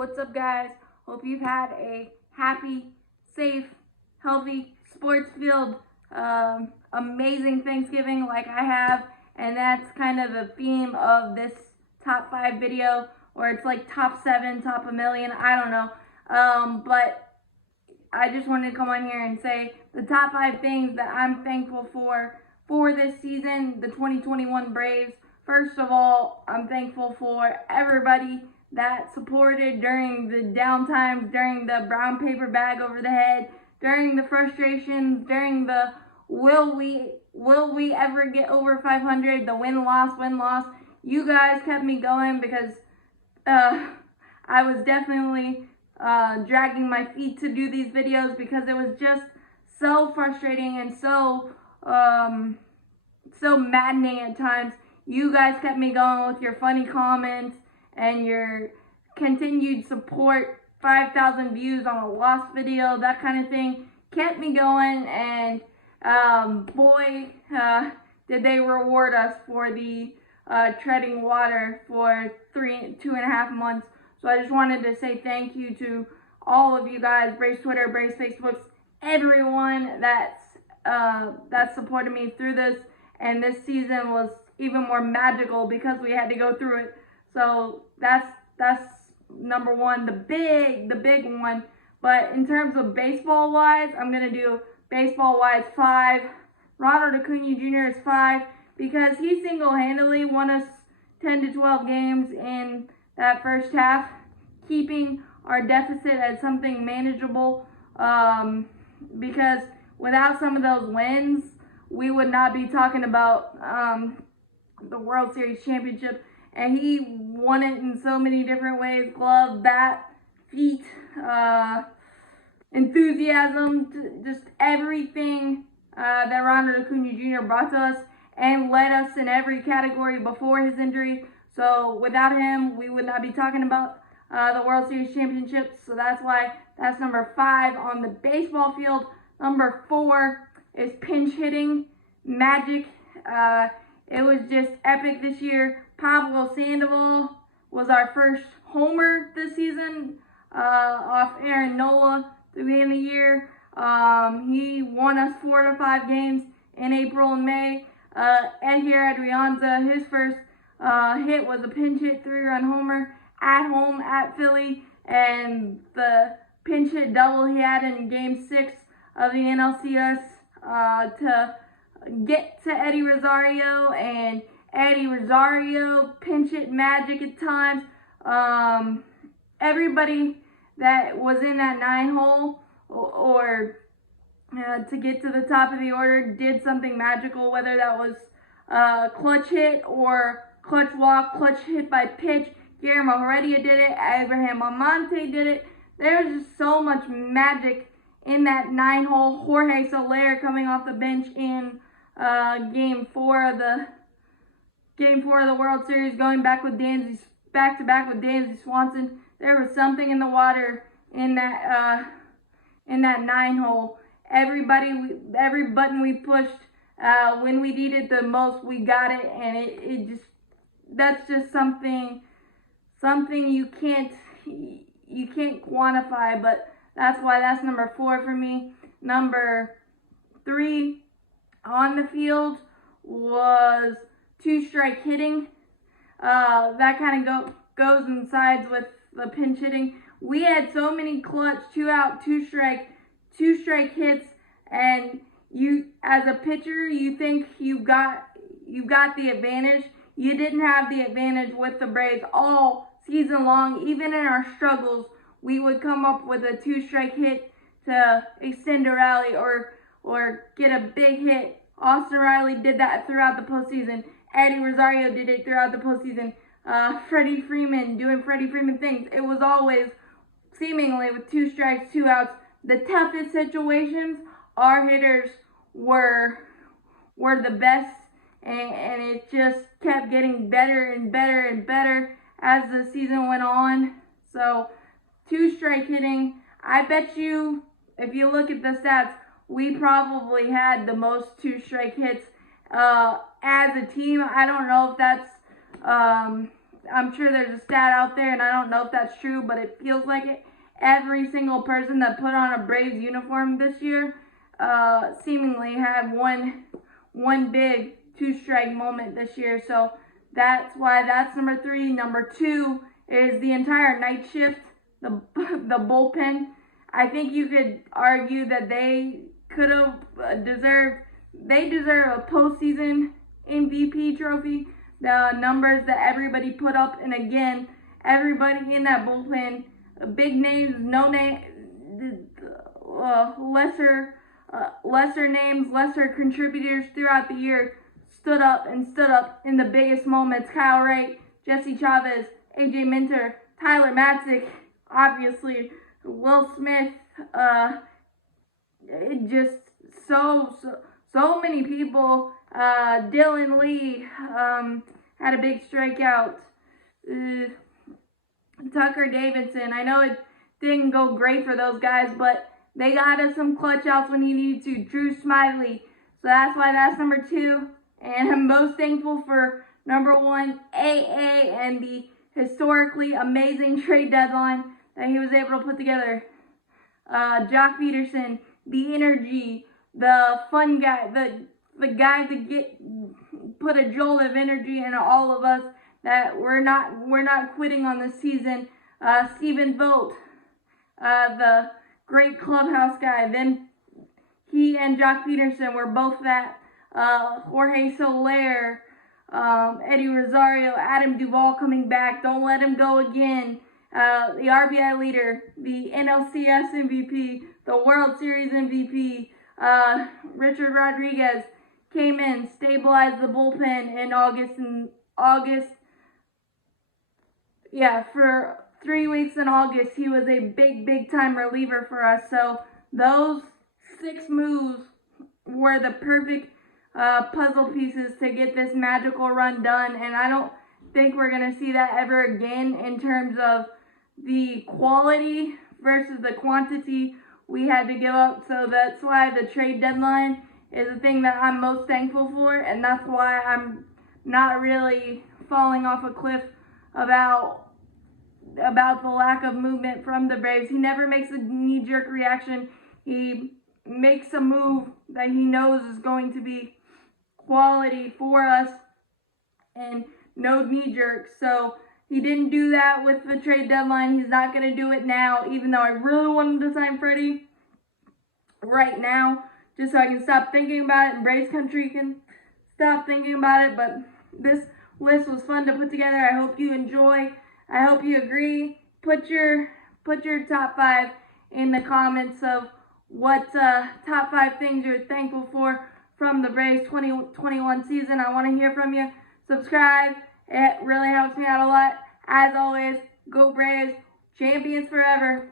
What's up, guys? Hope you've had a happy, safe, healthy, sports-filled, amazing Thanksgiving like I have. And that's kind of the theme of this top 5 video, or it's like top 7, top a million, I don't know. But I just wanted to come on here and say the top 5 things that I'm thankful for this season, the 2021 Braves. First of all, I'm thankful for everybody that supported during the downtimes, during the brown paper bag over the head, during the frustrations, during the will we ever get over 500, the win-loss. You guys kept me going because I was definitely dragging my feet to do these videos because it was just so frustrating and so maddening at times. You guys kept me going with your funny comments and your continued support. 5,000 views on a lost video, that kind of thing, kept me going. And boy, did they reward us for the treading water for 2.5 months. So I just wanted to say thank you to all of you guys, Braves Twitter, Braves Facebooks, everyone that supported me through this. And this season was even more magical because we had to go through it. So that's number one, the big one. But in terms of baseball wise, I'm gonna do baseball wise 5. Ronald Acuna Jr. is 5 because he single-handedly won us 10 to 12 games in that first half, keeping our deficit at something manageable. Because without some of those wins, we would not be talking about the World Series championship. And he won it in so many different ways: glove, bat, feet, enthusiasm, just everything that Ronald Acuna Jr. brought to us and led us in every category before his injury. So without him, we would not be talking about the World Series championship. So that's why that's number 5 on the baseball field. Number 4 is pinch hitting magic. It was just epic this year. Pablo Sandoval was our first homer this season off Aaron Nola through the end of the year. He won us 4 to 5 games in April and May. Edgar Adrianza, his first hit was a pinch hit 3-run homer at home at Philly, and the pinch hit double he had in Game 6 of the NLCS to get to Eddie Rosario, and Eddie Rosario pinch hit magic at times. Everybody that was in that 9-hole or to get to the top of the order did something magical, whether that was clutch hit or clutch walk, clutch hit by pitch. Guillermo Heredia did it. Abraham Almonte did it. There was just so much magic in that 9-hole. Jorge Soler coming off the bench in Game 4 of the World Series, going back with back-to-back with Dansby Swanson. There was something in the water in that 9-hole. Every button we pushed when we needed the most, we got it, and that's just something you can't quantify. But that's why that's number 4 for me. Number 3 on the field was 2-strike hitting. That kind of goes in sides with the pinch hitting. We had so many clutch 2-out, 2-strike hits, and you, as a pitcher, you think you got the advantage. You didn't have the advantage with the Braves all season long. Even in our struggles, we would come up with a 2-strike hit to extend a rally or get a big hit. Austin Riley did that throughout the postseason. Eddie Rosario did it throughout the postseason. Freddie Freeman doing Freddie Freeman things. It was always seemingly with 2 strikes, 2 outs. The toughest situations, our hitters were the best, and it just kept getting better and better and better as the season went on. So 2-strike hitting, I bet you, if you look at the stats, we probably had the most 2-strike hits as a team. I don't know if that's I'm sure there's a stat out there, and I don't know if that's true, but it feels like it. Every single person that put on a Braves uniform this year seemingly had one big two-strike moment this year. So that's why that's number 3. Number 2 is the entire night shift, the bullpen. I think you could argue that they could have deserve a postseason MVP trophy. The numbers that everybody put up, and again, everybody in that bullpen, big names, no name, lesser names, lesser contributors throughout the year stood up in the biggest moments. Kyle Wright, Jesse Chavez, AJ Minter, Tyler Matzik, obviously Will Smith. It just so many people. Dylan Lee had a big strikeout. Tucker Davidson. I know it didn't go great for those guys, but they got us some clutch outs when he needed to. Drew Smiley. So that's why that's number 2. And I'm most thankful for number 1, AA, and the historically amazing trade deadline that he was able to put together. Joc Pederson, the energy, the fun guy, the guy to put a jolt of energy into all of us that we're not quitting on the season. Stephen Vogt, the great clubhouse guy. Then he and Joc Pederson were both that. Jorge Soler, Eddie Rosario, Adam Duvall coming back. Don't let him go again. The RBI leader, the NLCS MVP, the World Series MVP, Richard Rodriguez came in, stabilized the bullpen in August. Yeah, for 3 weeks in August, he was a big time reliever for us. So those 6 moves were the perfect puzzle pieces to get this magical run done, and I don't think we're going to see that ever again in terms of the quality versus the quantity we had to give up. So that's why the trade deadline is the thing that I'm most thankful for, and that's why I'm not really falling off a cliff about the lack of movement from the Braves. He never makes a knee-jerk reaction. He makes a move that he knows is going to be quality for us, and no knee-jerk. So he didn't do that with the trade deadline. He's not going to do it now, even though I really wanted to sign Freddie right now, just so I can stop thinking about it and Braves country can stop thinking about it. But this list was fun to put together. I hope you enjoy. I hope you agree. Put your top 5 in the comments of what top 5 things you're thankful for from the Braves 2021 season. I want to hear from you. Subscribe. It really helps me out a lot. As always, go Braves. Champions forever.